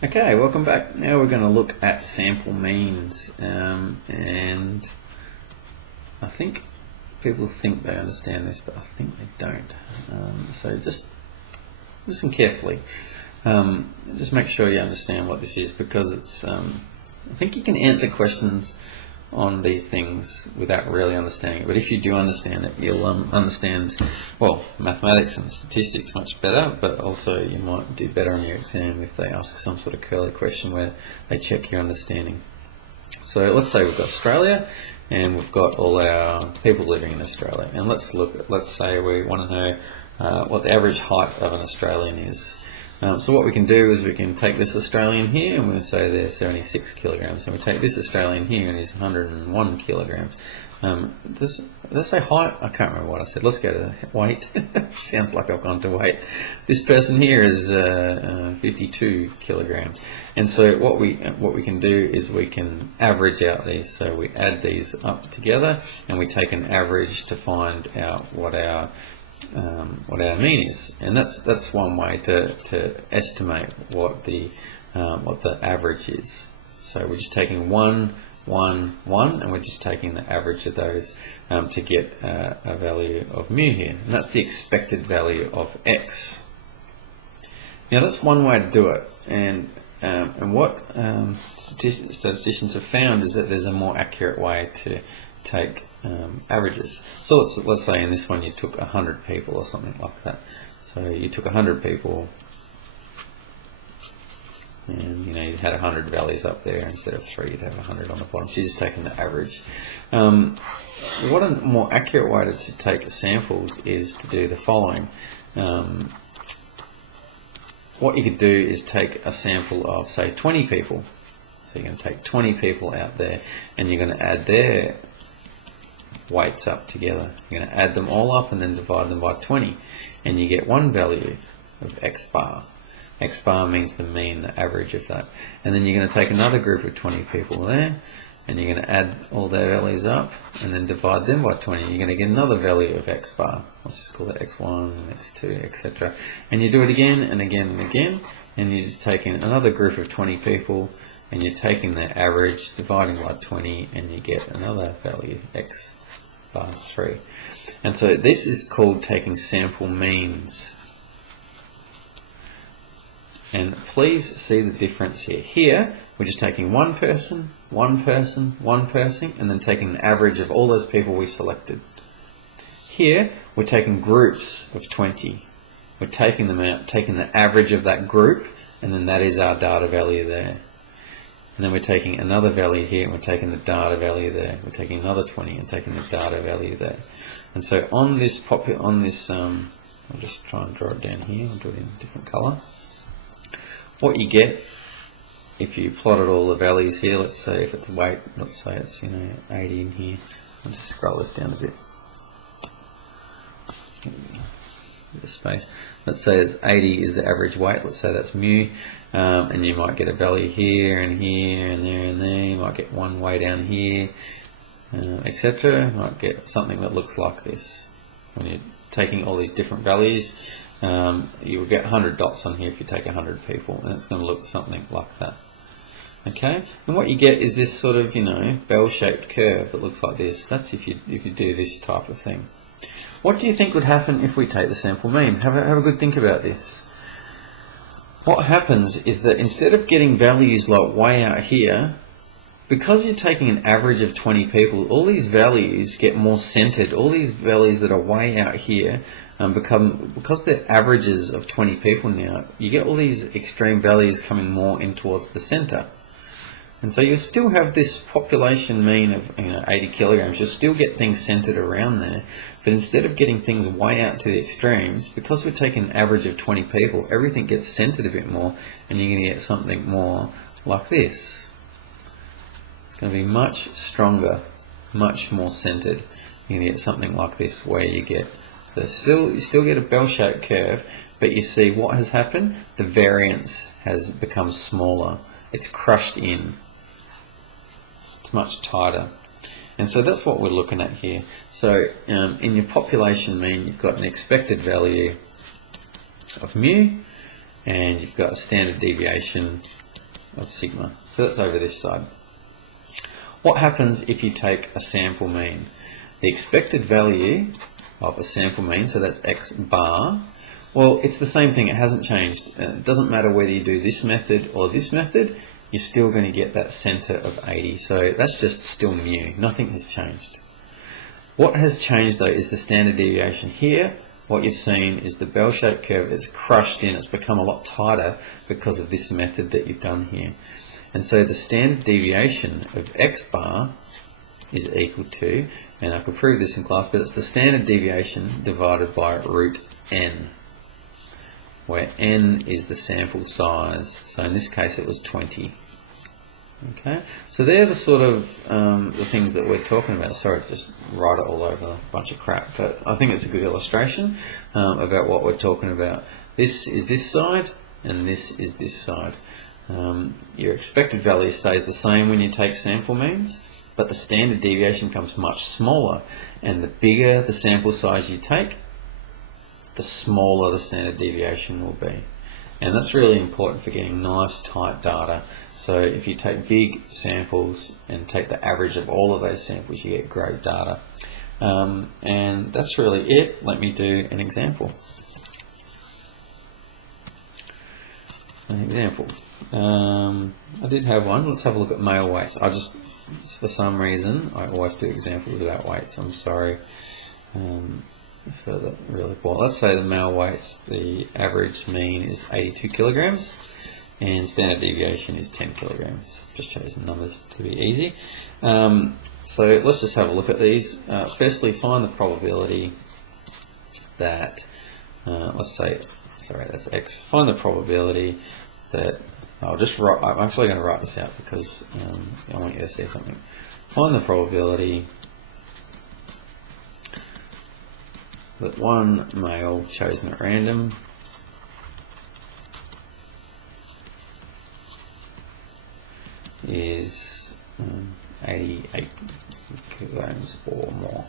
Okay, welcome back. Now we're going to look at sample means, and I think people think they understand this, but I think they don't. So just listen carefully. Just make sure you understand what this is, because it's. I think you can answer questions on these things without really understanding it, but if you do understand it, you'll understand, well, mathematics and statistics much better, but also you might do better on your exam if they ask some sort of curly question where they check your understanding. So let's say we've got Australia and we've got all our people living in Australia, and let's say we want to know what the average height of an Australian is. So what we can do is we can take this Australian here and we'll say they're 76 kilograms, and we take this Australian here and he's 101 kilograms. Let's say height, I can't remember what I said, let's go to weight. Sounds like I've gone to weight. This person here is 52 kilograms, and so what we can do is we can average out these. So we add these up together and we take an average to find out what our mean is, and that's one way to estimate what the average is. So we're just taking 1, 1, 1, and we're just taking the average of those to get a value of mu here, and that's the expected value of x. Now that's one way to do it, and what statisticians have found is that there's a more accurate way to take averages. So let's say in this one you took 100 people or something like that. So you took 100 people, and you had 100 values up there instead of 3. You'd have 100 on the bottom. So you're just taking the average. What a more accurate way to take samples is to do the following. What you could do is take a sample of, say, 20 people. So you're going to take 20 people out there, and you're going to add their weights up together. You're going to add them all up and then divide them by 20, and you get one value of x bar. X bar means the mean, the average of that. And then you're going to take another group of 20 people there, and you're going to add all their values up and then divide them by 20. You're going to get another value of x bar. Let's just call it x1, x2, etc. And you do it again and again and again, and you're just taking another group of 20 people and you're taking their average, dividing by 20, and you get another value, x bar 3. And so this is called taking sample means. And please see the difference here. Here we're just taking one person, one person, one person, and then taking the average of all those people we selected. Here we're taking groups of 20. We're taking them out, taking the average of that group, and then that is our data value there. And then we're taking another value here, and we're taking the data value there. We're taking another 20 and taking the data value there. And so on this, I'll just try and draw it down here. I'll do it in a different colour. What you get if you plotted all the values here, let's say if it's weight, let's say it's 80 in here. I'll just scroll this down a bit. Bit of space. Let's say it's 80 is the average weight. Let's say that's mu, and you might get a value here and here and there and there. You might get one way down here, etc. You might get something that looks like this. When you're taking all these different values, you will get 100 dots on here if you take 100 people, and it's going to look something like that. Okay, and what you get is this sort of bell-shaped curve that looks like this. That's if you do this type of thing. What do you think would happen if we take the sample mean? Have a good think about this. What happens is that instead of getting values like way out here, because you're taking an average of 20 people, all these values get more centered. All these values that are way out here because they're averages of 20 people now, you get all these extreme values coming more in towards the center. And so you'll still have this population mean of 80 kilograms. You'll still get things centered around there. But instead of getting things way out to the extremes, because we're taking an average of 20 people, everything gets centered a bit more, and you're going to get something more like this. It's going to be much stronger, much more centered. You're going to get something like this, where you get you still get a bell-shaped curve, but you see what has happened? The variance has become smaller. It's crushed in. It's much tighter. And so that's what we're looking at here. So in your population mean, you've got an expected value of mu, and you've got a standard deviation of sigma. So that's over this side. What happens if you take a sample mean? The expected value of a sample mean, so that's x bar, well, it's the same thing, it hasn't changed. It doesn't matter whether you do this method or this method, you're still going to get that center of 80. So that's just still mu, nothing has changed. What has changed though is the standard deviation. Here, what you've seen is the bell-shaped curve, it's crushed in, it's become a lot tighter because of this method that you've done here. And so the standard deviation of x bar is equal to, and I could prove this in class, but it's the standard deviation divided by root n, where n is the sample size. So in this case it was 20. Okay, so they're the sort of the things that we're talking about. Sorry to just write it all over a bunch of crap, but I think it's a good illustration about what we're talking about. This is this side, and this is this side. Your expected value stays the same when you take sample means, but the standard deviation becomes much smaller, and the bigger the sample size you take, the smaller the standard deviation will be. And that's really important for getting nice tight data. So if you take big samples and take the average of all of those samples, you get great data. And that's really it. Let me do an example. I did have one. Let's have a look at male weights. For some reason, I always do examples about weights. I'm sorry. For the really poor. Let's say the male weights, the average mean is 82 kilograms and standard deviation is 10 kilograms. Just chose the numbers to be easy. So let's just have a look at these. Firstly, find the probability that, let's say, sorry, that's x. Find the probability that, I'm actually going to write this out because I want you to see something. Find the probability that one male chosen at random is 88 kilograms or more.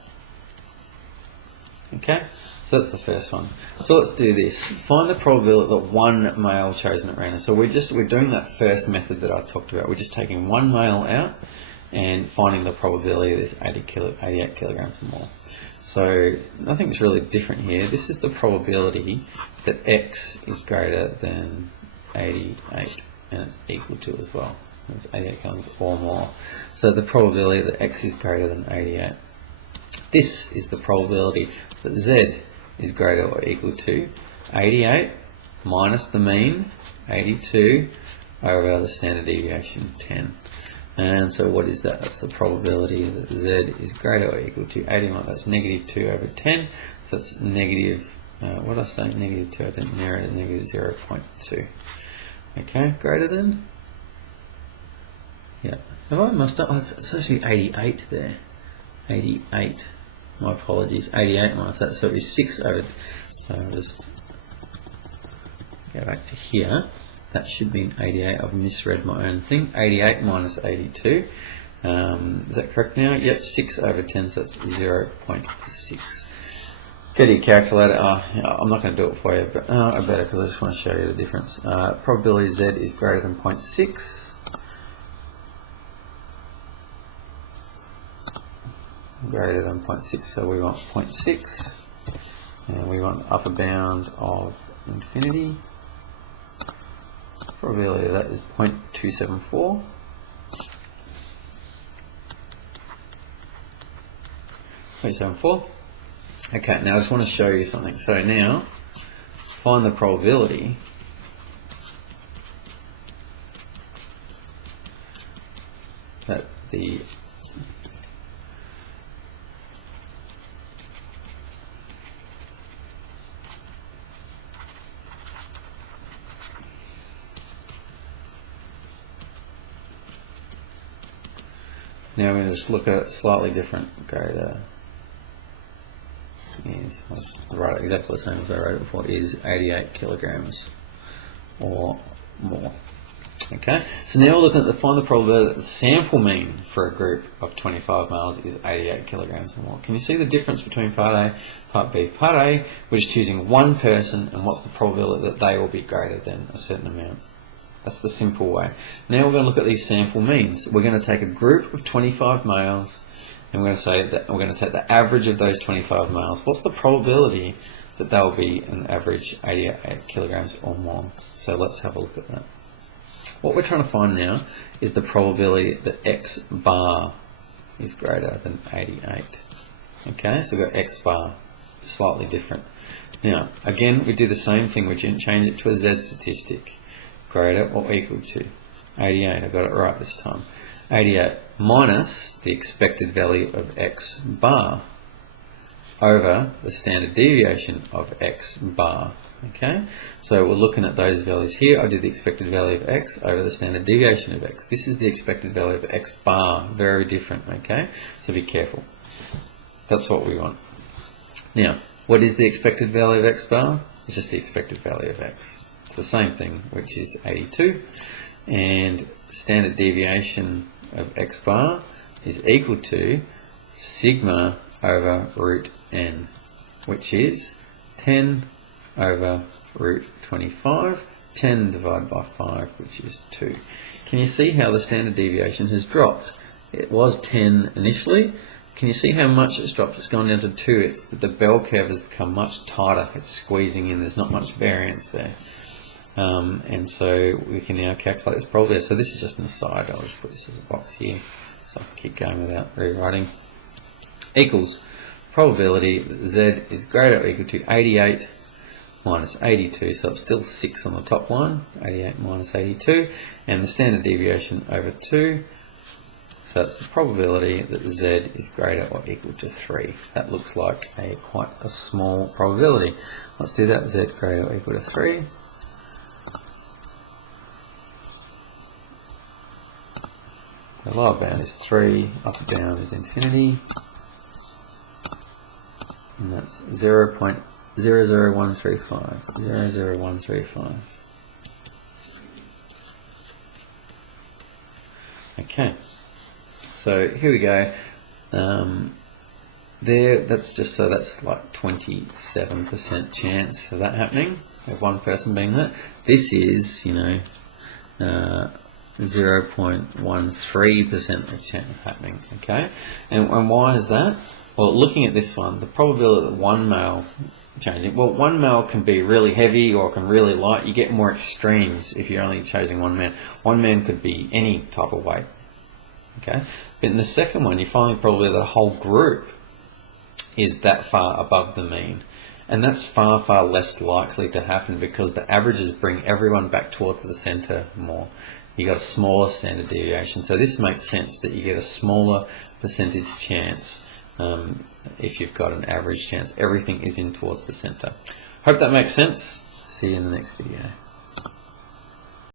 Okay, so that's the first one. So let's do this. Find the probability that one male chosen at random. So we're doing that first method that I talked about. We're just taking one male out and finding the probability there's 88 kilograms or more. So nothing's really different here. This is the probability that x is greater than 88, and it's equal to as well. It's 88 kilograms or more. So the probability that x is greater than 88. This is the probability that z is greater or equal to 88 minus the mean, 82, over the standard deviation, 10. And so what is that? That's the probability that z is greater or equal to 81. That's negative 2 over 10. So that's negative, what did I say? Negative 2. I didn't narrow it, negative 0.2. Okay, greater than? Yeah. Have I messed up? Oh, it's actually 88 there. 88. My apologies. 88 minus that. So it's 6 over. So I'll just go back to here. That should be an 88. I've misread my own thing. 88 minus 82. Is that correct now? Yep, 6 over 10, so that's 0.6. Go to your calculator. I'm not going to do it for you, but I better because I just want to show you the difference. Probability Z is greater than 0.6. Greater than 0.6, so we want 0.6. And we want the upper bound of infinity. Probability of that is 0.274. Okay, now I just want to show you something. So now, find the probability that the Now we're going to just look at it slightly different. Go to I'll just write it exactly the same as I wrote it before, is 88 kilograms or more. Okay, so now we're looking at find the probability that the sample mean for a group of 25 males is 88 kilograms or more. Can you see the difference between part A, part B? Part A, we're just choosing one person, and what's the probability that they will be greater than a certain amount? That's the simple way. Now we're going to look at these sample means. We're going to take a group of 25 males, and we're going to say that we're going to take the average of those 25 males. What's the probability that they'll be an average 88 kilograms or more? So let's have a look at that. What we're trying to find now is the probability that X bar is greater than 88. Okay, so we've got X bar, slightly different. Now, again, we do the same thing, we change it to a Z statistic, greater or equal to 88. I got it right this time. 88 minus the expected value of X bar over the standard deviation of X bar. Okay, so we're looking at those values here. I did the expected value of X over the standard deviation of X. This is the expected value of X bar, very different, okay? So be careful. That's what we want. Now, what is the expected value of X bar? It's just the expected value of X. It's the same thing, which is 82, and standard deviation of X bar is equal to sigma over root n, which is 10 over root 25, 10 divided by 5, which is 2. Can you see how the standard deviation has dropped? It was 10 initially. Can you see how much it's dropped? It's gone down to 2. It's that the bell curve has become much tighter. It's squeezing in. There's not much variance there. And so we can now calculate this probability. So this is just an aside. I'll just put this as a box here so I can keep going without rewriting. Equals probability that Z is greater or equal to 88 minus 82, so it's still 6 on the top line, 88 minus 82, and the standard deviation over 2, so that's the probability that Z is greater or equal to 3. That looks like quite a small probability. Let's do that, Z greater or equal to 3. The lower bound is 3, upper bound is infinity, and that's 0.00135. 0.00135. Okay, so here we go. That's like 27% chance of that happening, of one person being that. This is, 0.13% of chance of happening. Okay, and why is that? Well, looking at this one, the probability that one male changing, well, one male can be really heavy or can really light. You get more extremes if you're only choosing one man. One man could be any type of weight. Okay, but in the second one, you find probably the whole group is that far above the mean, and that's far, far less likely to happen because the averages bring everyone back towards the center more. You got a smaller standard deviation, so this makes sense that you get a smaller percentage chance. If you've got an average chance, everything is in towards the center. Hope that makes sense. See you in the next video.